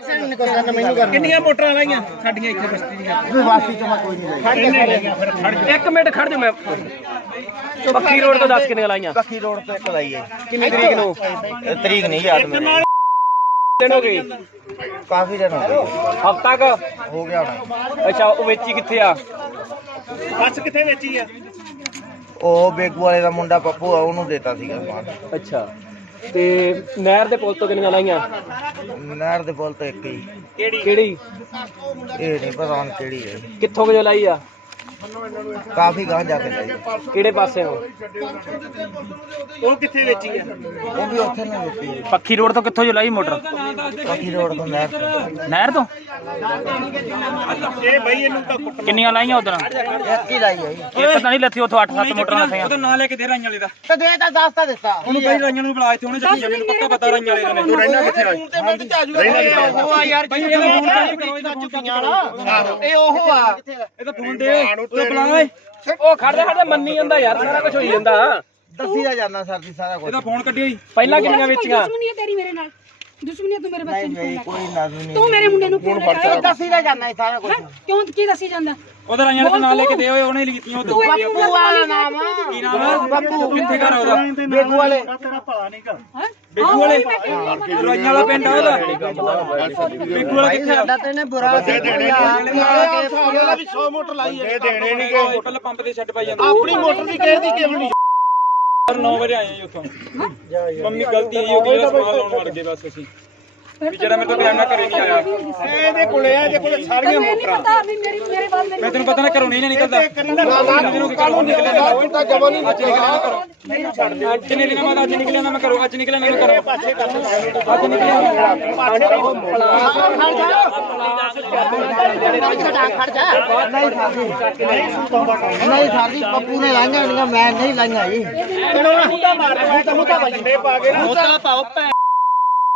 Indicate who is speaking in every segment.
Speaker 1: ਕਿੰਨੀਆਂ ਮੋਟਰਾਂ ਲਾਈਆਂ ਸਾਡੀਆਂ ਇੱਥੇ ਬਸਤੀ ਦੀਆਂ
Speaker 2: ਵਾਸੀ ਚੋਂ ਕੋਈ
Speaker 1: ਨਹੀਂ ਲਾਈਆਂ ਇੱਕ ਮਿੰਟ ਖੜ ਜਾ ਮੈਂ ਬੱਕੀ ਰੋਡ ਤੋਂ ਦੱਸ ਕਿੰਨੀਆਂ ਲਾਈਆਂ
Speaker 2: ਬੱਕੀ ਰੋਡ ਤੋਂ ਇੱਕ ਲਾਈ ਹੈ
Speaker 1: ਕਿੰਨੀ ਤਰੀਕ ਨੂੰ ਤਰੀਕ ਨਹੀਂ ਯਾਦ ਮੈਨੂੰ ਦਿਨ ਹੋ ਗਈ
Speaker 2: ਕਾਫੀ ਦਿਨ ਹੋ ਗਏ ਹਫਤਾ ਕਾ ਹੋ ਗਿਆ
Speaker 1: ਅੱਛਾ ਉਹ ਵੇਚੀ ਕਿੱਥੇ ਆ ਬੱਸ ਕਿੱਥੇ ਵੇਚੀ ਆ
Speaker 2: ਉਹ ਬੇਗੂ ਵਾਲੇ ਦਾ ਮੁੰਡਾ ਪੱਪੂ ਆ ਉਹਨੂੰ ਦਿੱਤਾ ਸੀਗਾ
Speaker 1: ਅੱਛਾ ਤੇ ਨਹਿਰ ਦੇ ਪੁਲ ਤੋਂ ਕਿੰਨੀਆਂ ਲਾਈਆਂ
Speaker 2: ਨਹਿਰ ਦੇ ਪੁਲ ਤੋਂ ਇੱਕ ਹੀ ਕਿਹੜੀ ਕਿਹੜੀ ਇਹ ਨਹੀਂ ਪਤਾ ਨਾ ਕਿਹੜੀ ਹੈ
Speaker 1: ਕਿੱਥੋਂ ਕਿਹੋ ਲਾਈ ਆ
Speaker 2: ਕਾਫੀ ਗਾਂ ਜਾ ਕੇ ਲਾਈ
Speaker 1: ਕਿਹੜੇ ਪਾਸੇ ਹੋ ਉਹ ਕਿੱਥੇ ਵੇਚੀ ਆ
Speaker 2: ਉਹ ਵੀ ਉੱਥੇ ਨਾ ਵੇਚੀ
Speaker 1: ਪੱਖੀ ਰੋਡ ਤੋਂ ਕਿੱਥੋਂ ਜੋ ਲਾਈ ਮੋਟਰ
Speaker 2: ਪੱਖੀ ਰੋਡ ਤੋਂ ਨਹਿਰ
Speaker 1: ਤੋਂ ਨਹਿਰ ਤੋਂ ਕਿੰਨੀਆਂ ਲਾਈਆਂ ਉਧਰ ਇੱਕੀ ਲਾਈ ਹੈ ਇਹ ਪਤਾ ਨਹੀਂ ਲੱਥੀ ਉਥੋਂ ਅੱਠ ਸੱਤ ਮੋਟਰ ਲਾਈਆਂ ਉਹ ਤਾਂ ਨਾ ਲੈ ਕੇ ਦੇ ਰਾਈਆਂ ਵਾਲੇ ਦਾ
Speaker 3: ਤੇ ਦੇ ਤਾਂ ਦੱਸਤਾ ਦਿੱਤਾ
Speaker 1: ਉਹਨੂੰ ਕਈ ਰਾਈਆਂ ਨੂੰ ਬੁਲਾਇਆ ਤੇ ਉਹਨੇ ਜੱਗੀ ਜੱਗੀ ਨੂੰ ਪੱਕਾ ਪਤਾ ਰਾਈਆਂ ਵਾਲੇ
Speaker 2: ਦਾ ਰਾਈਆਂ ਕਿੱਥੇ ਆਏ ਤੇ ਬੰਦ
Speaker 1: ਚ ਉਹ ਆ ਯਾਰ ਜੀ ਇਹ ਫੋਨ ਕਰ ਚੁੱਕੀਆਂ ਵਾਲਾ ਇਹ ਉਹ ਆ ਇਹ ਤਾਂ ਫੋਨ ਦੇ ਤੂੰ ਬੁਲਾਏ ਉਹ ਖੜਦਾ ਖੜਦਾ ਮੰਨੀ ਜਾਂਦਾ ਯਾਰ ਸਾਰਾ ਕੁਝ ਹੋਈ ਜਾਂਦਾ
Speaker 2: ਦੱਸੀ ਜਾਂਦਾ ਸਰ ਜੀ ਸਾਰਾ ਕੁਝ
Speaker 1: ਇਹਦਾ ਫੋਨ ਕੱਢਿਆ ਜੀ ਪਹਿਲਾਂ ਕਿੰਨੀਆਂ ਵੇਚੀਆਂ
Speaker 4: ਸੁਣੀਏ ਤੇਰੀ ਮੇਰੇ ਨਾਲ ਦੁਸ਼ਮਣੀ ਤੂੰ ਮੇਰੇ ਬੱਚੇ
Speaker 2: ਨੂੰ ਕੋਈ ਨਾ ਦੁਨੀ
Speaker 4: ਤੂੰ ਮੇਰੇ ਮੁੰਡੇ ਨੂੰ ਕਿਉਂ
Speaker 3: ਲਗਾਇਆ ਦੱਸੀ ਦਾ ਜਾਂਦਾ ਸਾਰਾ ਕੁਝ
Speaker 4: ਕਿਉਂ ਕੀ ਦੱਸੀ ਜਾਂਦਾ
Speaker 1: ਉਧਰ ਆਈਆਂ ਤੇ ਨਾਲ ਲੈ ਕੇ ਦੇ ਓਏ ਉਹਨੇ ਹੀ ਲਿਖਤੀਆਂ ਉਹ
Speaker 3: ਬਾਪੂ ਵਾਲਾ ਨਾਮ ਆ
Speaker 1: ਨਾਮ ਆ ਬਾਪੂ ਕਿੱਥੇ ਘਰ ਉਹਦਾ ਬੇਗੂ ਵਾਲੇ ਤੇਰਾ ਪਾ ਨਹੀਂ ਗਾ ਹੈ ਬੇਗੂ ਵਾਲੇ ਰਾਈਆਂ ਵਾਲਾ ਪਿੰਡ ਆ ਉਹਦਾ
Speaker 3: ਵਾਲਾ ਕਿੱਥੇ ਸਾਡਾ ਤੇ ਬੁਰਾ ਦੇ ਦੇਣਾ
Speaker 1: ਵਾਲਾ ਵੀ 100 ਮੋਟਰ ਲਾਈ ਹੈ ਦੇਣੇ ਨਹੀਂ ਕੋਈ ਮੋਟਰ ਪੰਪ ਤੇ ਛੱਡ ਪਾਈ ਜਾਂਦਾ
Speaker 3: ਆਪਣੀ ਮੋਟਰ ਦੀ ਕਿਹਦੀ ਨਹੀਂ
Speaker 1: ਪਰ 9 ਵਜੇ ਆਏ ਆ ਉਥੋਂ ਮੰਮੀ ਗਲਤੀ ਹੋ ਗਈ ਸਮਾਨ ਲਾਉਣ ਵਾਲੇ ਬਸ ਅਸੀਂ ਜਿਹੜਾ ਮੇਰੇ ਤੋਂ ਬਿਆਨਾ ਕਰੀ ਨਹੀਂ ਆਇਆ
Speaker 3: ਇਹਦੇ ਕੋਲੇ ਆ ਇਹਦੇ ਕੋਲੇ ਸਾਰੀਆਂ ਮੋਟਰਾਂ
Speaker 1: ਮੈਂ ਤੈਨੂੰ ਪਤਾ ਨਾ ਘਰੋਂ ਨਹੀਂ ਨਿਕਲਦਾ
Speaker 3: ਅੱਜ
Speaker 2: ਨਿਕਲਿਆ
Speaker 1: ਮੈਂ ਅੱਜ ਨਿਕਲਿਆ ਮੈਂ ਕਰੋ ਅੱਜ ਨਿਕਲਿਆ ਮੈਂ ਕਰੋ ਅੱਜ ਨਿਕਲਿਆ
Speaker 3: ਨਹੀਂ
Speaker 2: ਸਾਡੀ ਪੱਪੂ ਨੇ ਲਾਈਆਂ ਨਹੀਂ ਮੈਂ ਨਹੀਂ ਲਾਈਆਂ
Speaker 1: ਇਹ ਮੂਤਾ ਮਾਰ ਮੂਤਾ ਮੂਤਾ ਬੰਦੇ ਪਾ ਕੇ ਮੂਤਾ ਪਾਓ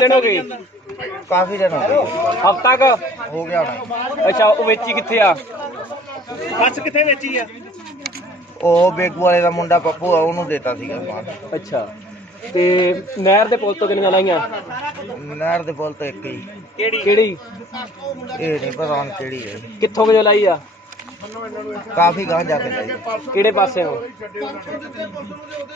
Speaker 1: ਕਾਫੀ
Speaker 2: ਦਿਨ ਹੋ ਗਏ ਹਫਤਾ ਕਾ ਹੋ ਗਿਆ ਹੋਣਾ
Speaker 1: ਅੱਛਾ ਉਹ ਵੇਚੀ ਕਿੱਥੇ ਆ ਬੱਸ ਕਿੱਥੇ ਵੇਚੀ ਆ
Speaker 2: ਉਹ ਬੇਗੂ ਵਾਲੇ ਦਾ ਮੁੰਡਾ ਪੱਪੂ ਆ ਉਹਨੂੰ ਦਿੱਤਾ ਸੀਗਾ ਮਾਲ
Speaker 1: ਅੱਛਾ ਤੇ ਨਹਿਰ ਦੇ ਪੁੱਲ ਤੋਂ ਕਿੰਨੀਆਂ ਲਾਈਆਂ
Speaker 2: ਨਹਿਰ ਦੇ ਪੁੱਲ ਤੋਂ ਇੱਕ ਹੀ
Speaker 1: ਕਿਹੜੀ ਕਿਹੜੀ
Speaker 2: ਇਹ ਨਹੀਂ ਪਤਾ ਕਿਹੜੀ ਹੈ
Speaker 1: ਕਿੱਥੋਂ ਕਿ ਲਾਈ ਆ
Speaker 2: ਕਾਫੀ ਗਾਂ ਜਾ ਕੇ ਲਈ
Speaker 1: ਕਿਹੜੇ ਪਾਸੇ ਹੋ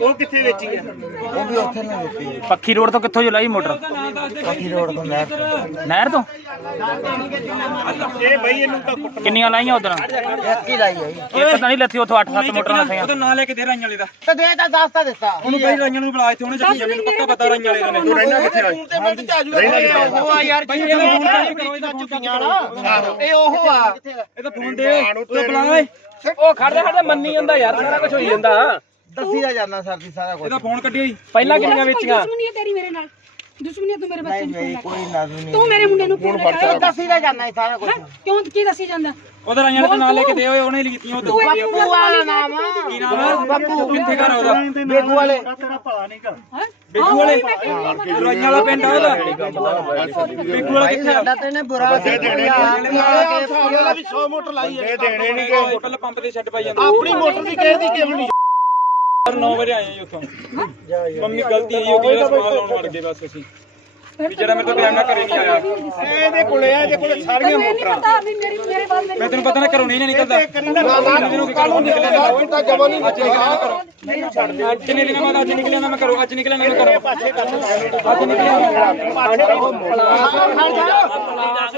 Speaker 1: ਉਹ ਕਿੱਥੇ ਵੇਚੀ ਹੈ
Speaker 2: ਉਹ ਵੀ ਉੱਥੇ ਨਾ ਵੇਚੀ ਹੈ
Speaker 1: ਪੱਖੀ ਰੋਡ ਤੋਂ ਕਿੱਥੋਂ ਜੁਲਾਈ ਮੋਟਰ
Speaker 2: ਪੱਖੀ ਰੋਡ ਤੋਂ ਨਹਿਰ
Speaker 1: ਨਹਿਰ ਤੋਂ ਇਹ ਬਈ ਇਹਨੂੰ ਤਾਂ ਕੁੱਟਣਾ ਕਿੰਨੀਆਂ ਲਾਈਆਂ ਉਧਰ
Speaker 3: ਹੀ ਲਾਈ ਹੈ ਇਹ ਪਤਾ ਨਹੀਂ ਲੱਥੀ ਉੱਥੋਂ ਅੱਠ ਸੱਤ ਮੋਟਰ ਲੱਥੇ
Speaker 1: ਆ ਉਹ ਤਾਂ ਨਾਂ ਲੈ ਕੇ ਦੇ ਰਾਈਆਂ ਵਾਲੇ ਦਾ
Speaker 3: ਤੇ ਦੇ ਤਾਂ ਦੱਸ ਤਾਂ ਦਿੱਤਾ
Speaker 1: ਉਹਨੂੰ ਕਈ ਰਾਈਆਂ ਨੂੰ ਬੁਲਾਇਆ ਤੇ ਉਹਨੇ ਚੱਕੀ ਜਾਂਦੇ ਨੂੰ ਪੱਕਾ ਪਤਾ ਰਾਈਆਂ ਵਾਲੇ
Speaker 2: ਦਾ ਰਹਿਣਾ ਕਿੱਥੇ ਆ ਰਹਿਣਾ
Speaker 1: ਕਿੱਥੇ ਆ ਉਹ ਆ ਯਾਰ ਚੁੱਕੀਆਂ ਵਾਲਾ ਇਹ ਉਹ ਆ ਇਹ ਤਾਂ ਫੋਨ ਦੇ ਮਾਣ ਉਹ ਮੰਨੀ ਜਾਂਦਾ ਜਾਂਦਾ ਯਾਰ ਸਾਰਾ ਕੁਝ ਦੱਸੀ
Speaker 2: ਦਾ ਜਾਂਦਾ ਸਰ ਜੀ ਸਾਰਾ ਕੁਝ
Speaker 1: ਇਹਦਾ ਫੋਨ ਕੱਢਿਆ ਜੀ ਪਹਿਲਾਂ ਕਿੰਨੀਆਂ ਵੇਚੀਆਂ
Speaker 4: ਦੁਸ਼ਮਣੀ ਹੈ ਤੇਰੀ ਮੇਰੇ ਨਾਲ ਦੁਸ਼ਮਣੀ ਤੂੰ ਮੇਰੇ ਬੱਚੇ
Speaker 2: ਨੂੰ ਕੋਈ ਨਾ ਦੁਨੀ
Speaker 4: ਤੂੰ ਮੇਰੇ ਮੁੰਡੇ ਨੂੰ ਕੋਈ
Speaker 3: ਕਿਉਂ ਦੱਸੀ ਜਾਂਦਾ ਸਾਰਾ ਕੁਝ
Speaker 4: ਕਿਉਂ ਕੀ ਦੱਸੀ ਜਾਂਦਾ
Speaker 1: ਉਧਰ ਆਈਆਂ ਨੇ ਨਾਲ ਲੈ ਕੇ ਦੇ ਹੋਏ ਉਹਨੇ ਹੀ ਲਿਖੀਆਂ
Speaker 3: ਉਹ ਬੱਪੂ ਵਾਲਾ ਨਾਮ ਆ
Speaker 1: ਕੀ ਨਾਮ ਆ ਬੱਪੂ ਕਿੱਥੇ ਘਰ ਆਉਂਦਾ ਬੇਗੂ ਵਾਲੇ ਤੇਰਾ ਭਲਾ ਨਹੀਂ ਕਰ ਹੈ ਬੇਗੂ ਵਾਲੇ ਰਾਈਆਂ ਵਾਲਾ ਪਿੰਡ ਆ ਉਹਦਾ ਬੇਗੂ ਵਾਲਾ ਕਿੱਥੇ ਆ ਸਾਡਾ
Speaker 3: ਤੈਨੇ ਬੁਰਾ ਦੇ ਦੇਣੇ ਨਾਲ
Speaker 1: ਕੇ ਸਾਡੇ ਵੀ 100 ਮੋਟਰ ਲਾਈ
Speaker 2: ਹੈ ਦੇ ਦੇਣੇ ਨਹੀਂ ਕੋਈ
Speaker 1: ਹੋਟਲ ਪੰਪ ਤੇ ਛੱਡ ਪਾਈ ਜਾਂਦਾ ਆਪਣੀ ਮੋਟਰ ਦੀ ਕਿਹਦੀ ਕਿਹਦੀ ਮੰਮੀ ਗਲਤੀ ਹੈ ਯੋ ਕਿ ਜਿਹੜਾ ਮੇਰੇ ਤੋਂ ਬਿਆਨ ਨਹੀਂ ਆਇਆ
Speaker 3: ਇਹਦੇ ਕੋਲੇ ਆ ਇਹਦੇ ਕੋਲੇ ਸਾਰੀਆਂ ਮੋਟਰਾਂ
Speaker 1: ਮੈਂ ਤੈਨੂੰ ਪਤਾ ਨਾ ਕਰੂੰ ਨਹੀਂ ਨਿਕਲਦਾ ਅੱਜ ਨਿਕਲਿਆ ਮੈਂ ਅੱਜ ਨਿਕਲਿਆ ਮੈਂ ਕਰੂੰ ਅੱਜ ਨਿਕਲਿਆ ਮੈਂ ਕਰੂੰ ਅੱਜ ਨਿਕਲਿਆ ਮੈਂ
Speaker 2: ਕਰੂੰ ਅੱਜ
Speaker 1: ਨਿਕਲਿਆ ਮੈਂ ਕਰੂੰ